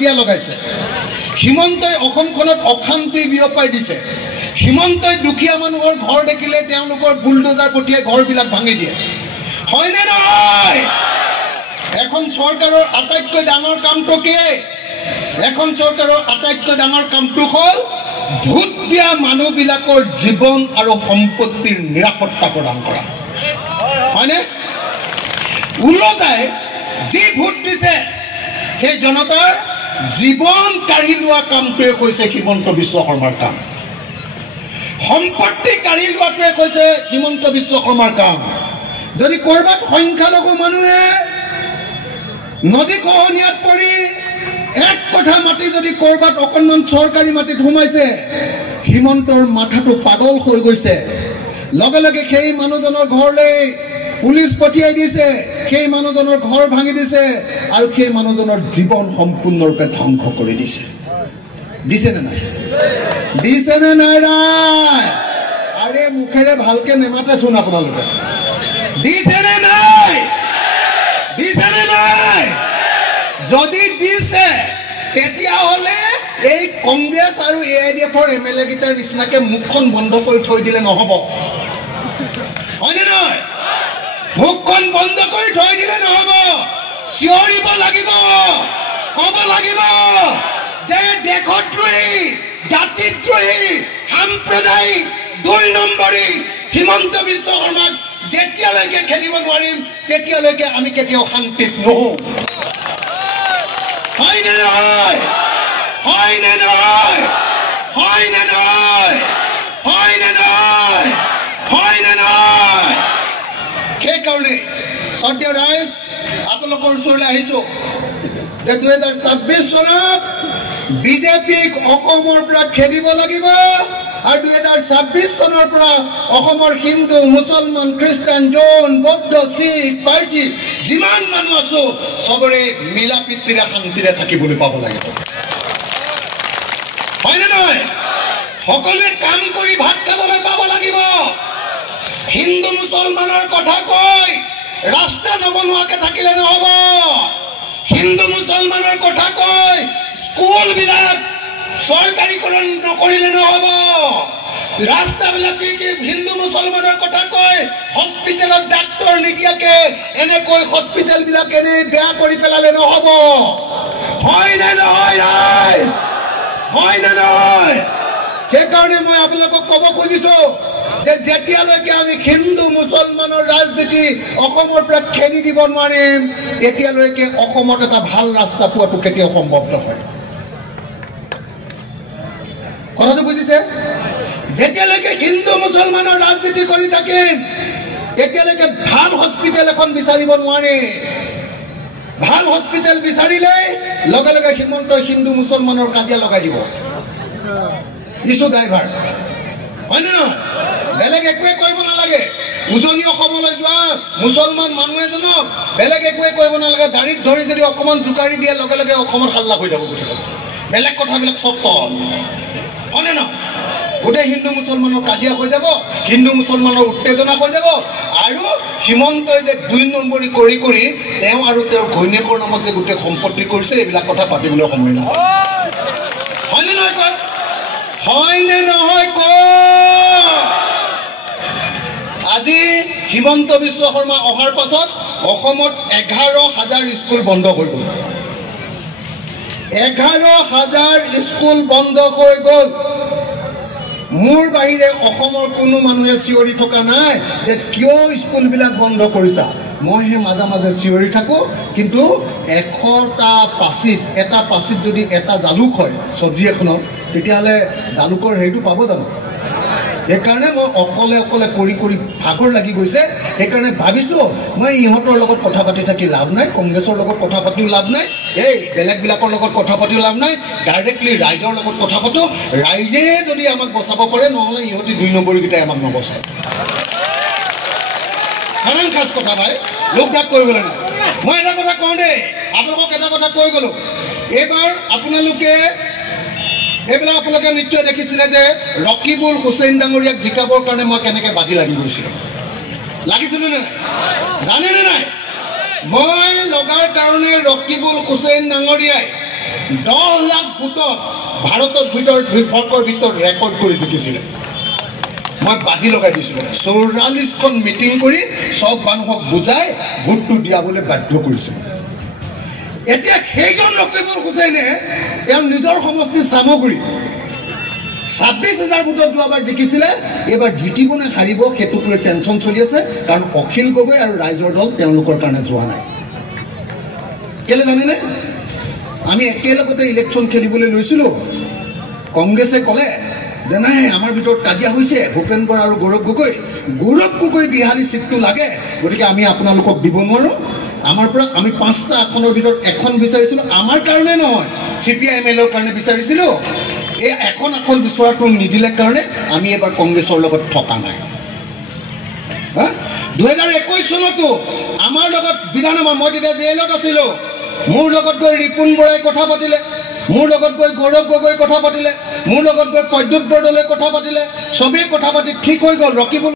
কাজিয়া লগাইছে হিমন্তই অসমখনত অশান্তি বিয়পাই দিছে হিমন্তই দুখীয়া মানুহৰ ঘৰ দেখিলে তেওঁলোকৰ বুলডোজাৰ পঠিয়াই ঘৰবিলাক ভাঙি দিয়ে হয়নে নহয় এখন চৰকাৰৰ আটাইতকৈ ডাঙৰ কামটো কি এখন চৰকাৰৰ আটাইতকৈ ডাঙৰ কামটো হ'ল ভোট দিয়া মানুহবিলাকৰ জীৱন আৰু সম্পত্তিৰ নিৰাপত্তা প্ৰদান কৰা হয়নে উল্টাই যি ভোট দিছে সেই জনতাৰ জীৱন কাঢ়ি লোৱা কামটোৱে কৈছে হিমন্ত বিশ্ব শৰ্মাৰ কাম সম্পত্তি কাঢ়ি লোৱাটোৱে কৈছে হিমন্ত বিশ্ব শৰ্মাৰ কাম যদি কৰবাত সংখ্যালঘু মানুহে নদী খহনীয়াত পৰি এক কথা মাটি যদি কৰবাত অকণমান চৰকাৰী মাটিত সোমাইছে হিমন্তৰ মাথাটো পাগল হৈ গৈছে লগে লগে সেই মানুহজনৰ ঘৰলৈ পুলিচ পঠিয়াই দিছে সেই মানুহজনৰ ঘৰ ভাঙি দিছে আৰু সেই মানুহজনৰ জীৱন সম্পূৰ্ণৰূপে ধ্বংস কৰি দিছে দিছেনে নাই ৰায় আৰে মুখেৰে ভালকে নেমাতেচোন আপোনালোকে দিছেনে নাই যদি দিছে তেতিয়াহ'লে এই কংগ্ৰেছ আৰু AIDFৰ MLA কেইটাৰ নিচিনাকে মুখখন বন্ধ কৰি থৈ দিলে নহ'ব হয়নে নহয় মুখখন বন্ধ কৰি থৈ দিলে নহ'ব চিঞৰিব লাগিব ক'ব লাগিব যে দেশদ্ৰোহী জাতিদ্ৰোহী সাম্প্ৰদায়িক 2 নম্বৰী হিমন্ত বিশ্ব শৰ্মাক যেতিয়ালৈকে খেদিব নোৱাৰিম তেতিয়ালৈকে আমি কেতিয়াও শান্তিত নহওঁ হয়নে নহয় সেইকাৰণে শ্ৰদ্ধেয় ৰাইজ আপোনালোকৰ ওচৰলৈ আহিছোঁ যে 2026 চনত বিজেপিক অসমৰ পৰা খেদিব লাগিব আৰু 2026 চনৰ পৰা অসমৰ হিন্দু মুছলমান খ্ৰীষ্টান জৈন বৌদ্ধ শিখ পাৰ্চী যিমান মানুহ আছো সবৰে মিলা প্ৰীতিৰে শান্তিৰে থাকিবলৈ পাব লাগিব হয়নে নহয় সকলোৱে কাম কৰি ভাত খাবলৈ পাব লাগিব হিন্দু মুছলমানৰ কথা কৈ ৰাস্তা নবনোৱাকে থাকিলে নহ'ব হিন্দু মুছলমানৰ কথা কৈ স্কুলবিলাক চৰকাৰীকৰণ নকৰিলে নহ'ব ৰাস্তাবিলাক কি হিন্দু মুছলমানৰ কথা কৈ হস্পিটেলত ডাক্তৰ নিদিয়াকে এনেকৈ হস্পিটেলবিলাক এনে বেয়া কৰি পেলালে নহ'ব হয়নে নহয় ৰাইজ হয়নে নহয় সেইকাৰণে মই আপোনালোকক ক'ব খুজিছোঁ যে যেতিয়ালৈকে আমি হিন্দু মুছলমানৰ ৰাজনীতি অসমৰ পৰা খেদি দিব নোৱাৰিম তেতিয়ালৈকে অসমত এটা ভাল ৰাস্তা পোৱাটো কেতিয়াও সম্ভৱ নহয় কথাটো বুজিছে যেতিয়ালৈকে হিন্দু মুছলমানৰ ৰাজনীতি কৰি থাকিম তেতিয়ালৈকে ভাল হস্পিটেল এখন বিচাৰিব নোৱাৰে ভাল হস্পিটেল বিচাৰিলে লগে লগে হিমন্তই হিন্দু মুছলমানৰ কাজিয়া লগাই দিব ইছু ড্ৰাইভাৰ হয়নে নহয় বেলেগ একোৱে কৰিব নালাগে উজনি অসমলৈ যোৱা মুছলমান মানুহ এজনক বেলেগ একোৱে কৰিব নালাগে দাড়িত ধৰি যদি অকণমান জোকাৰি দিয়ে লগে লগে অসমত হাল্লা হৈ যাব বেলেগ কথাবিলাক চব তল হয়নে নহয় গোটেই হিন্দু মুছলমানৰ কাজিয়া হৈ যাব হিন্দু মুছলমানৰ উত্তেজনা হৈ যাব আৰু হিমন্তই যে 2 নম্বৰী কৰি কৰি তেওঁ আৰু তেওঁৰ ঘৈণীয়েকৰ নামত যে গোটেই সম্পত্তি কৰিছে এইবিলাক কথা পাতিবলৈ সময় নহয় হয়নে নহয় কয় হয়নে নহয় কয় আজি হিমন্ত বিশ্ব শৰ্মা অহাৰ পাছত অসমত 11,000 স্কুল বন্ধ হৈ গ'ল 11,000 স্কুল বন্ধ হৈ গ'ল মোৰ বাহিৰে অসমৰ কোনো মানুহে চিঞৰি থকা নাই যে কিয় স্কুলবিলাক বন্ধ কৰিছা মই হে মাজে মাজে চিঞৰি থাকোঁ কিন্তু 100টা পাচিত এটা পাচিত যদি এটা জালুক হয় চব্জি এখনত তেতিয়াহ'লে জালুকৰ হেৰিটো পাব জানো সেইকাৰণে মই অকলে কৰি কৰি ভাগৰ লাগি গৈছে সেইকাৰণে ভাবিছোঁ মই ইহঁতৰ লগত কথা পাতি থাকি লাভ নাই কংগ্ৰেছৰ লগত কথা পাতিও লাভ নাই এই বেলেগবিলাকৰ লগত কথা পাতিও লাভ নাই ডাইৰেক্টলি ৰাইজৰ লগত কথা পাতোঁ ৰাইজে যদি আমাক বচাব পাৰে নহ'লে ইহঁতি 2 নম্বৰীকেইটাই আমাক নবচায় সাধাৰণ খাচ কথা ভাই লোকডাক কৰিবলৈ নাই মই এটা কথা কওঁ দেই আপোনালোকক এটা কথা কৈ গ'লোঁ এইবাৰ আপোনালোকে এইবিলাক আপোনালোকে নিশ্চয় দেখিছিলে যে ৰকিবুল হুছেইন ডাঙৰীয়াক জিকাবৰ কাৰণে মই কেনেকৈ বাজি লাগি গৈছিলোঁ লাগিছিলোঁ নে নাই জানেনে নাই মই লগাৰ কাৰণে ৰকিবুল হুছেইন ডাঙৰীয়াই 10 লাখ ভোটত ভাৰতৰ ভিতৰত ৰেকৰ্ড কৰি জিকিছিলে মই বাজি লগাই দিছিলোঁ 44খন মিটিং কৰি সব মানুহক বুজাই ভোটটো দিয়াবলৈ বাধ্য কৰিছিল এতিয়া সেইজন লক্ষীপুৰ হুছেইনে তেওঁৰ নিজৰ সমষ্টি সামগ্ৰী 26,000 ভোটত যোৱাবাৰ জিকিছিলে এবাৰ জিকিব নে হাৰিব সেইটোক লৈ টেনচন চলি আছে কাৰণ অখিল গগৈ আৰু ৰাইজৰ দল তেওঁলোকৰ কাৰণে যোৱা নাই কেলে জানেনে আমি একেলগতে ইলেকশ্যন খেলিবলৈ লৈছিলোঁ কংগ্ৰেছে ক'লে যে নাই আমাৰ ভিতৰত কাজিয়া হৈছে ভূপেন বৰা আৰু গৌৰৱ গগৈ বিহালী সিটটো লাগে গতিকে আমি আপোনালোকক দিব নোৱাৰোঁ আমাৰ পৰা আমি 5টা আসনৰ ভিতৰত এখন বিচাৰিছিলোঁ আমাৰ কাৰণে নহয় CPI-ML কাৰণে বিচাৰিছিলোঁ এই এখন আসন বিচৰাটো নিদিলে কাৰণে আমি এবাৰ কংগ্ৰেছৰ লগত থকা নাই 2021 চনতো আমাৰ লগত বিধানসভা মই তেতিয়া জেলত আছিলোঁ মোৰ লগত গৈ ৰিপুণ বৰাই কথা পাতিলে মোৰ লগত গৈ গৌৰৱ গগৈ কথা পাতিলে মোৰ লগত গৈ প্ৰদ্যুৎ বৰদলৈ কথা পাতিলে সবেই কথা পাতি ঠিক হৈ গ'ল ৰকিবুল